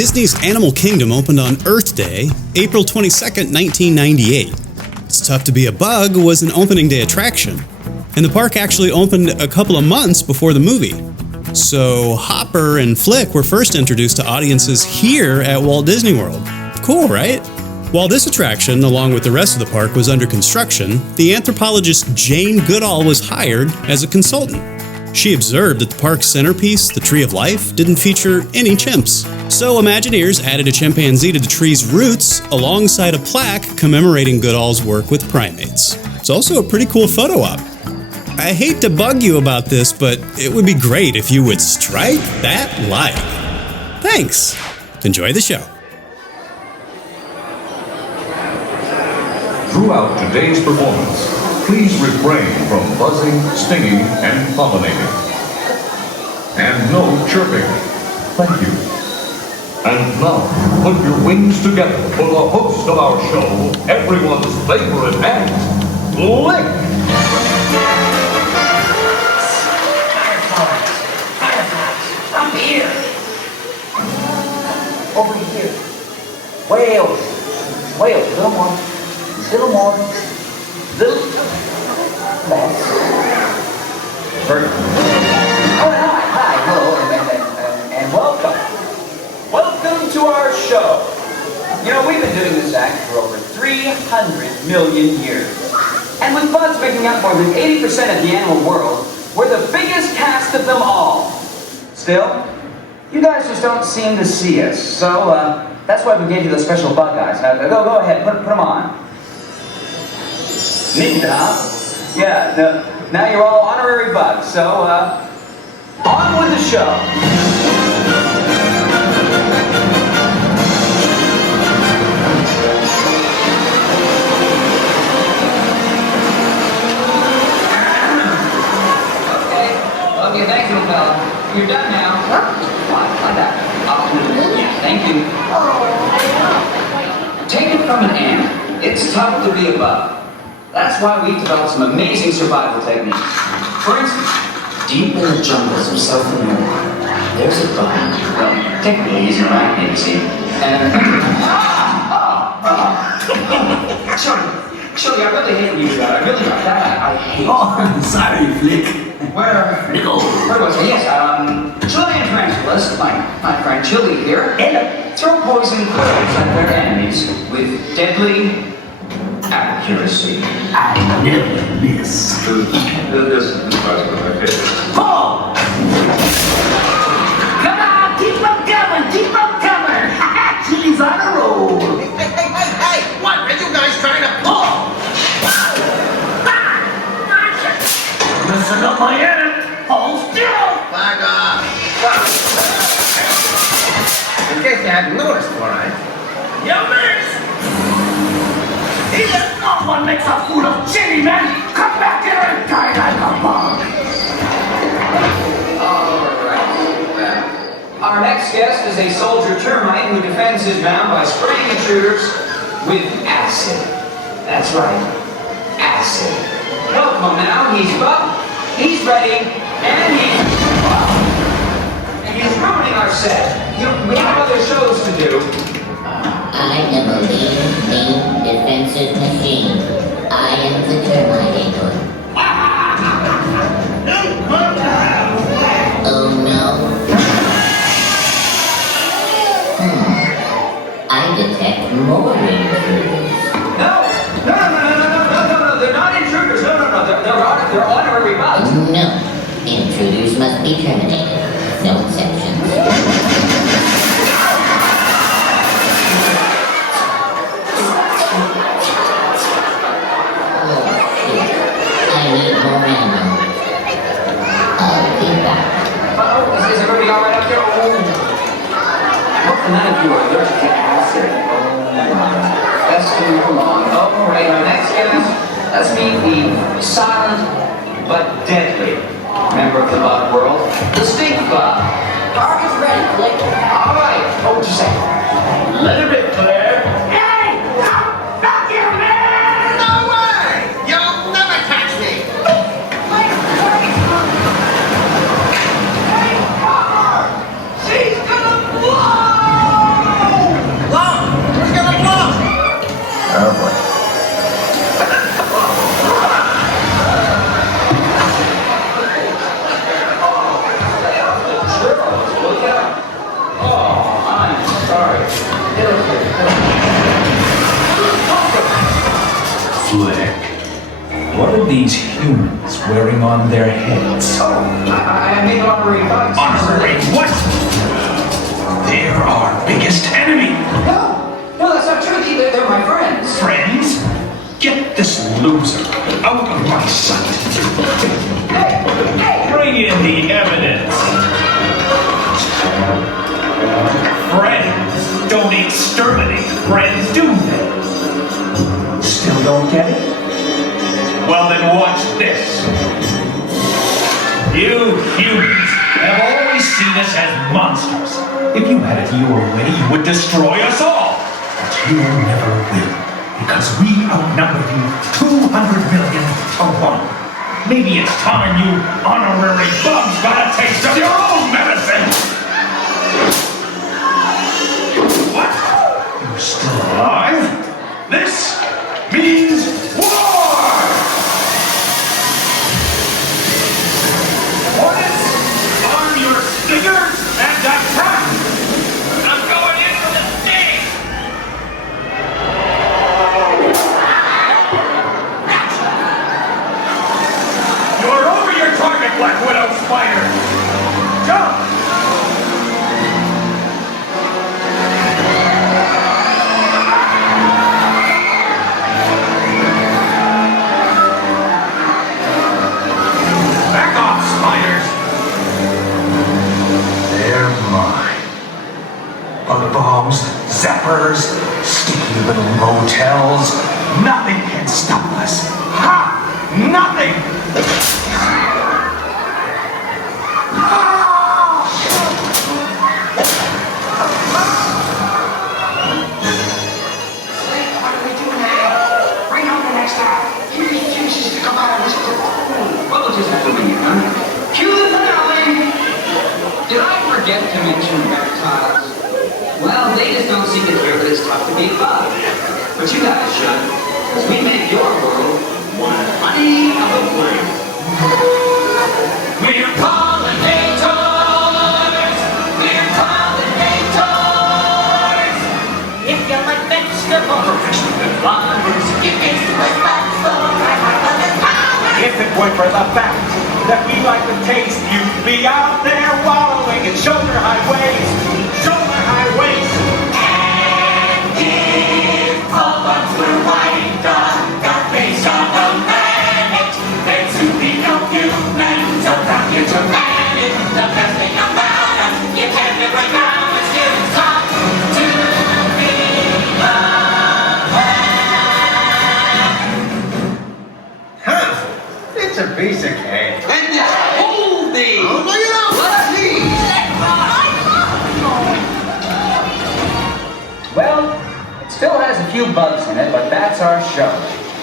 Disney's Animal Kingdom opened on Earth Day, April 22nd, 1998. It's Tough to Be a Bug was an opening day attraction, and the park actually opened a couple of months before the movie. So Hopper and Flick were first introduced to audiences here at Walt Disney World. Cool, right? While this attraction, along with the rest of the park, was under construction, the anthropologist Jane Goodall was hired as a consultant. She observed that the park's centerpiece, the Tree of Life, didn't feature any chimps. So Imagineers added a chimpanzee to the tree's roots alongside a plaque commemorating Goodall's work with primates. It's also a pretty cool photo op. I hate to bug you about this, but it would be great if you would strike that like. Thanks. Enjoy the show. Throughout today's performance, please refrain from buzzing, stinging, and pollinating. And no chirping. Thank you. And now, put your wings together for the host of our show, everyone's favorite ant, Lick. Fireflies, up here. Over here. Whales, little more. Little more. Little less. Bird. Oh, hi, hello, and welcome. Welcome to our show. You know, we've been doing this act for over 300 million years. And with bugs making up more than 80% of the animal world, we're the biggest cast of them all. Still, you guys just don't seem to see us. So, that's why we gave you those special bug eyes. Now, go ahead, put them on. Neat, huh? Yeah, now you're all honorary bugs, so, on with the show. Okay, thank you, fella. You're done now. Huh? Like that. Yeah, thank you. Take it from an ant. It's tough to be a bug. That's why we've developed some amazing survival techniques. For instance, deep in the jungles of South America, there's a bug. Well, technically he's an arachnid, you see. And Chili, I really hate when you do that. I really don't. I hate. Oh, I'm sorry, Flick. Where was it? Yes, Chilean tarantulas, my friend Chili here, throw poison quills at their enemies with deadly accuracy. I never miss. This is my favorite. Oh! Come on, keep them coming! Chili's on a roll. Hey! What are you guys trying to pull? Listen up, my ant. Hold still. Back off. In case you hadn't noticed, all right? You missed. No one makes a fool of Chili, man! Come back here and die like a bug! Alright. Our next guest is a soldier termite who defends his ground by spraying intruders with acid. That's right. Acid. Welcome now. He's buff, he's ready, and he's ruining our set. We have other shows to do. I am a mean defensive machine. I am the termite eagle. Oh no. I detect more intruders. No, they're not intruders. No, they're honorary bugs. No, intruders must be terminated. No exceptions. I need more ammo. I'll be back. Is everybody all right up there? Oh. I hope none of you are allergic to acid. Best to move along. All right, our next guest. Let's meet the silent but deadly member of the bug world, the stink bug. Park is ready, Flick. All right. Oh, what you say? Let it rip, Claire. Hey! Back here, man! No way! You'll never catch me! She's gonna fly! Flick. What are these humans wearing on their heads? Oh, I made honorary bugs. Honorary what? They're our biggest enemy. No, that's not true. They're my friends. Friends? Get this loser out of my sight. Hey! Bring in the evidence. Friends don't exterminate friends, do they? Still don't get it? Well then watch this. You humans have always seen us as monsters. If you had it your way, you would destroy us all. But you never will, because we outnumber you 200 million to 1. Maybe it's time you honorary bugs got a taste of your own medicine. What? You're still alive? This means war! Hornets, arm your stingers and attack! I'm going in for the sting! You're over your target, Black Widow Spider! Jump! Back off, spiders! They're mine. Bug bombs, zappers, sticky little motels. Nothing can stop us. Ha! Nothing! What are we doing now? Bring on the next act. Give me chances to come out of this cocoon. What was just happening, huh? Cue the finale! Did I forget to mention reptiles? Well, they just don't seem to hear that it's tough to be a bug. But you guys should, because we made your world one funny of a place. We're pollinators! We're pollinators! If you like vegetables, Flowers. you can responsible for the power. If it weren't for the fact that we like the taste, you'd be out there wallowing in shoulder high waist. Shoulder high waist. And if all bugs were white on the face of the planet, they'd soon become human. So come here to manage the best thing about us. You can live right now and still talk to me. It's a piece of cake. And hold thee! Oh, look it up! Well, it still has a few bugs in it, but that's our show.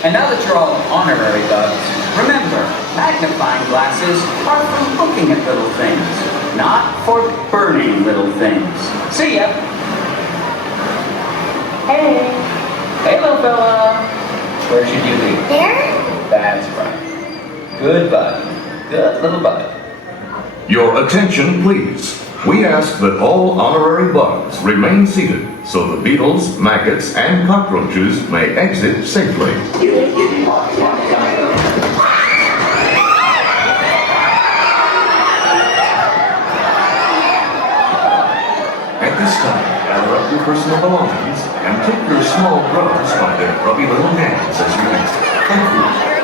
And now that you're all honorary bugs, remember, magnifying glasses are for looking at little things, not for burning little things. See ya! Hey! Hey, little fella! Where should you be? There? That's right. Good bug. Good little bug. Your attention, please. We ask that all honorary bugs remain seated so the beetles, maggots, and cockroaches may exit safely. At this time, gather up your personal belongings and take your small grubs by their grubby little hands as you exit. Thank you.